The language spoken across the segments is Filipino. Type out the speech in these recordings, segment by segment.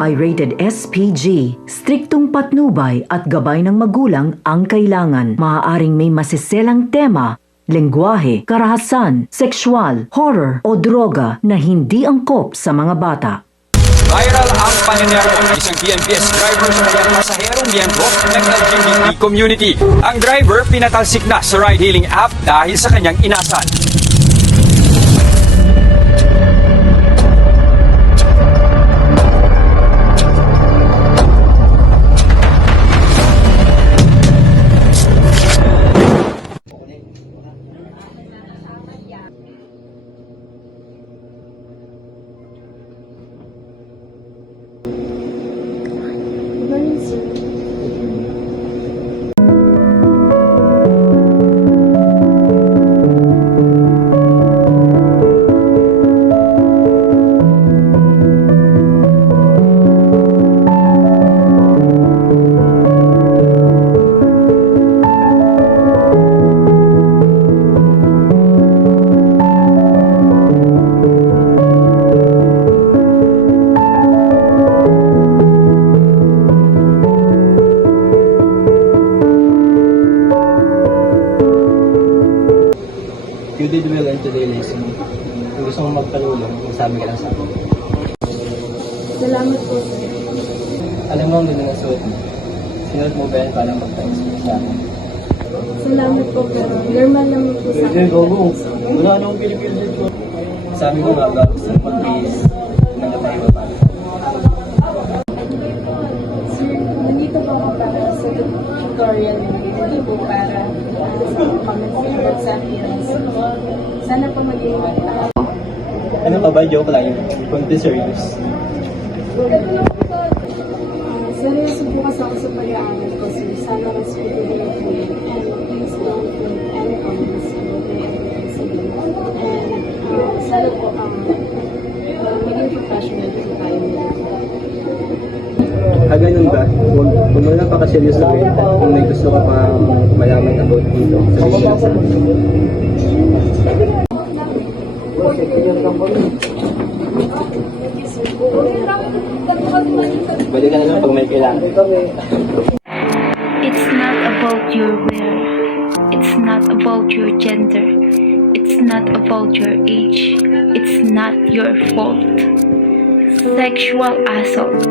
ay rated SPG. Striktong patnubay at gabay ng magulang ang kailangan. Maaaring may masiselang tema, lengguwahe, karahasan, sexual, horror o droga na hindi angkop sa mga bata. Viral ang paninermo ng isang TNVS driver sa kanyang pasaherong miyembro ng LGBT community. Ang driver pinatalsik na sa ride-hailing app dahil sa kanyang inasal. You did well in today's lesson. Kung gusto mong magpalulong, magsabi ka lang sa akin. Salamat po, sir. Alam mo ang ganda ng suot mo. Sinuot mo ba yan para magpa-inspire sa akin? Salamat po, pero normal naman po sa akin. Wala na akong Pilipino dito. Sabi ko nga, gusto ng pag-base ng tayo para. Sir, nandito po ako para sa tutorial nito. Hindi po para sa comments sa appearance. Sana po maging Ano ka ba? Joke lang yun. Kung serious. seryoso po kasi ako sa pag-aaral ko, sir. Sana respected nila po yun. And please don't make any comments about the incident. And sana po maging professional po tayo nila. Ganun ba? Kung wala pa ka-serious na rin, kung may gusto ka pa malaman about dito, sabihin lang sa akin. Balik ka na lang pag may kailangan. It's not about your wear. It's not about your gender. It's not about your age. It's not your fault. Sexual assault.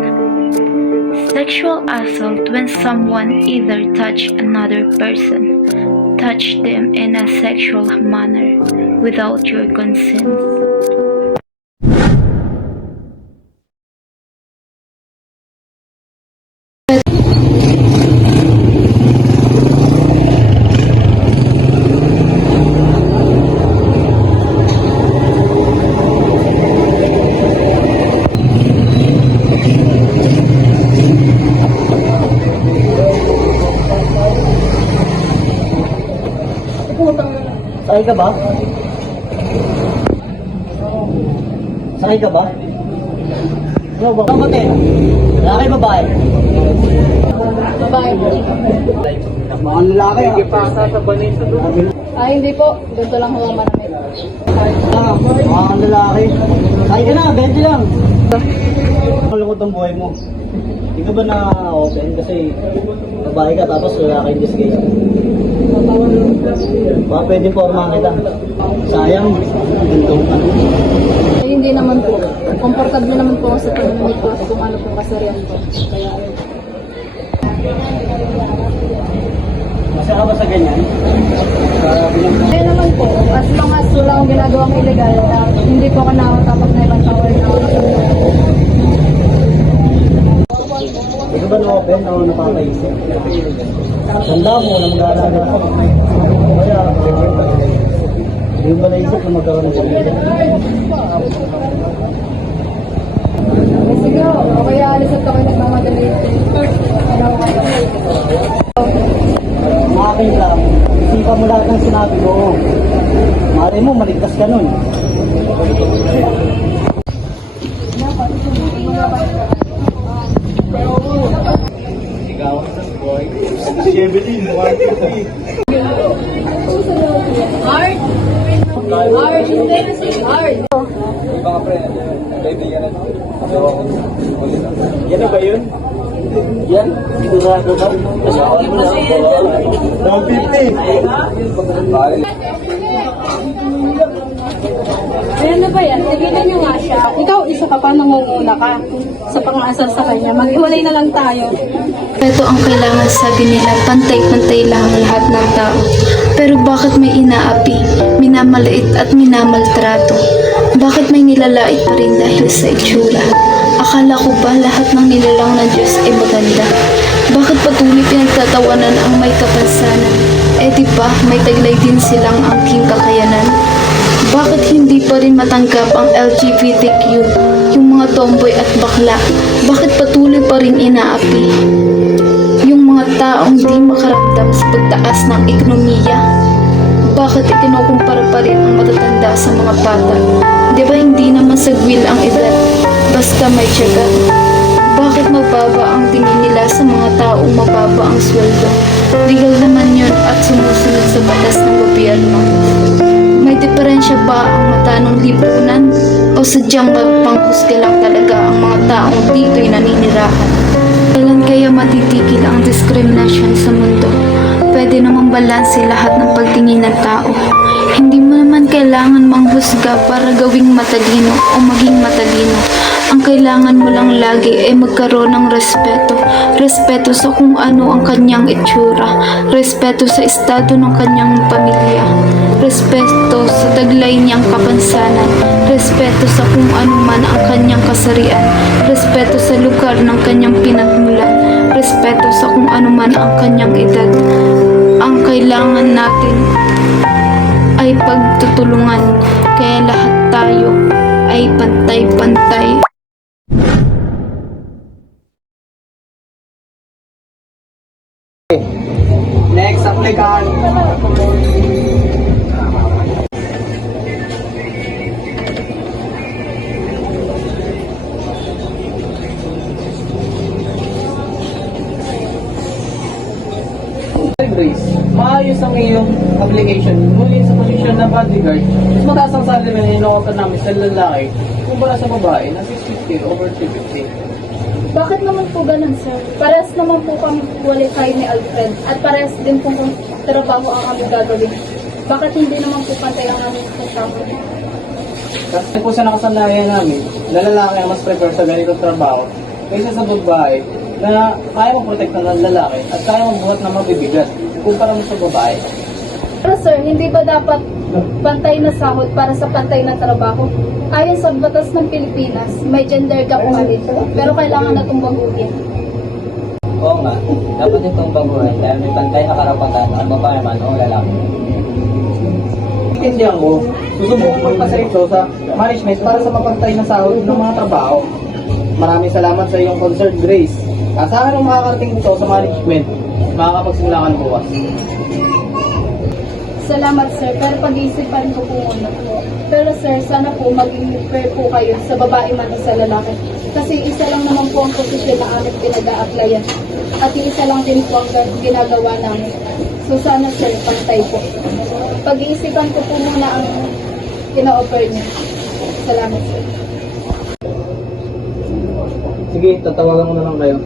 Sexual assault when someone either touch another person, touch them in a sexual manner without your consent. Sakay ka ba? Sakay ka ba? Ano ba? Ano ba? Lalaki babae? Babae po. Mga lalaki ah. Ay, hindi po. Ganito lang ho ang maramit. Mga lalaki. Sakay ka na, 20 lang. Malungkot ang buhay mo. Hindi ka ba na-open? Kasi babae ka tapos lalaki in this case. Baka pwede formahan kita. Sayang, ganito. Ay, hindi naman po. Komportable naman po ako sa pag-meet ko kung ano pong kasarian ko. Kaya, Masaya ka ba sa ganyan? Kaya naman po, as long as wala akong ginagawang illegal, hindi po ako nakatapak na ibang tao na Hindi ka ba na-open o napapaisip? Tanda mo na mag-aalaga ako. Kaya, hindi ba naisip na magkaroon ng pamilya? sige ho, o kaya alis at ako nagmamadali. Mga aking lang, isipan mo lahat ng sinabi ko. Malay mo, maligtas ka nun. Ikaw, boy. Si Evelyn, 150. Art! Art! Mga pre, kaibigan natin. Yan na ba yun? Yan? Sigurado ba? Kasi ako mo lang. 150. Ayan na ba yan? Tigilan niyo nga siya. Ikaw, isa ka pa, nangunguna ka sa pang-asar sa kanya. Maghiwalay na lang tayo. Ito ang kailangan, sabi nila, pantay-pantay lang ang lahat ng tao. Pero bakit may inaapi, minamaliit at minamaltrato? Bakit may nilalait pa rin dahil sa itsura? Akala ko ba lahat ng nilalang ng Diyos ay maganda? Bakit patuloy pinagtatawanan ang may kapansanan? Eh di ba, may taglay din silang angking kakayanan? Bakit hindi pa rin matanggap ang LGBTQ, yung mga tomboy at bakla? Bakit patuloy pa rin inaapi? Yung mga taong di makaramdam sa pagtaas ng ekonomiya? Bakit ikinukumpara pa rin ang matatanda sa mga bata? Di ba hindi naman sagwil ang edad, basta may tiyaga? Bakit mababa ang tingin nila sa mga taong mababa ang sweldo? Legal naman yun at sumusunod sa batas ng gobyerno. May diferensya ba ang mata ng lipunan? O sadyang magpanghusga lang talaga ang mga taong dito'y naninirahan? Kailan kaya matitigil ang diskriminasyon sa mundo? Pwede namang balanse lahat ng pagtingin ng tao. Hindi mo naman kailangan manghusga para gawing matalino o maging matalino. Ang kailangan mo lang lagi ay magkaroon ng respeto. Respeto sa kung ano ang kanyang itsura. Respeto sa estado ng kanyang pamilya. Respeto sa taglay niyang kapansanan. Respeto sa kung ano man ang kanyang kasarian. Respeto sa lugar ng kanyang pinagmulan. Respeto sa kung ano man ang kanyang edad. Ang kailangan natin ay pagtutulungan. Kaya lahat tayo ay pantay-pantay. Next applicant. Grace, maayos ang iyong application. Ngunit sa posisyon na bodyguard, mas mataas ang salary na in-offer namin sa lalaki kumpara sa babae na 650 over 350. Bakit naman po ganun, sir? Parehas naman po kami qualified ni Alfred at parehas din po kung trabaho ang aming gagawin. Bakit hindi naman po pantay ang aming kasama? Kasi po sa nakasanayan namin, na lalaki ang mas prefer sa ganitong trabaho kaysa sa babae na kaya mag-protect ng lalaki at kaya magbuhat ng mabibigat kumpara mo sa babae. Pero sir, hindi ba dapat pantay na sahod para sa pantay na trabaho? Ayon sa batas ng Pilipinas, may gender gap pa rin, pero kailangan na itong baguhin. Oo nga, dapat itong baguhin dahil may pantay na karapatan ang babae man o lalaki. Hindi ako, susubok magpasa ito sa management para sa mapantay na sahod ng mga trabaho. Maraming salamat sa iyong concern, Grace. Asahan ang makakarating ito sa management, makakapagsimula ka ng bukas. Salamat sir, pero pag-iisipan ko po muna po. Pero sir, sana po maging fair po kayo sa babae man o sa lalaki. Kasi isa lang naman po ang posisyon na aming pinag-a-applyan. At yung isa lang din po ang ginagawa namin. So sana sir, pantay po. Pag-iisipan ko po muna ang ina-offer niyo. Salamat sir. Sige, tatawagan ko na lang kayo.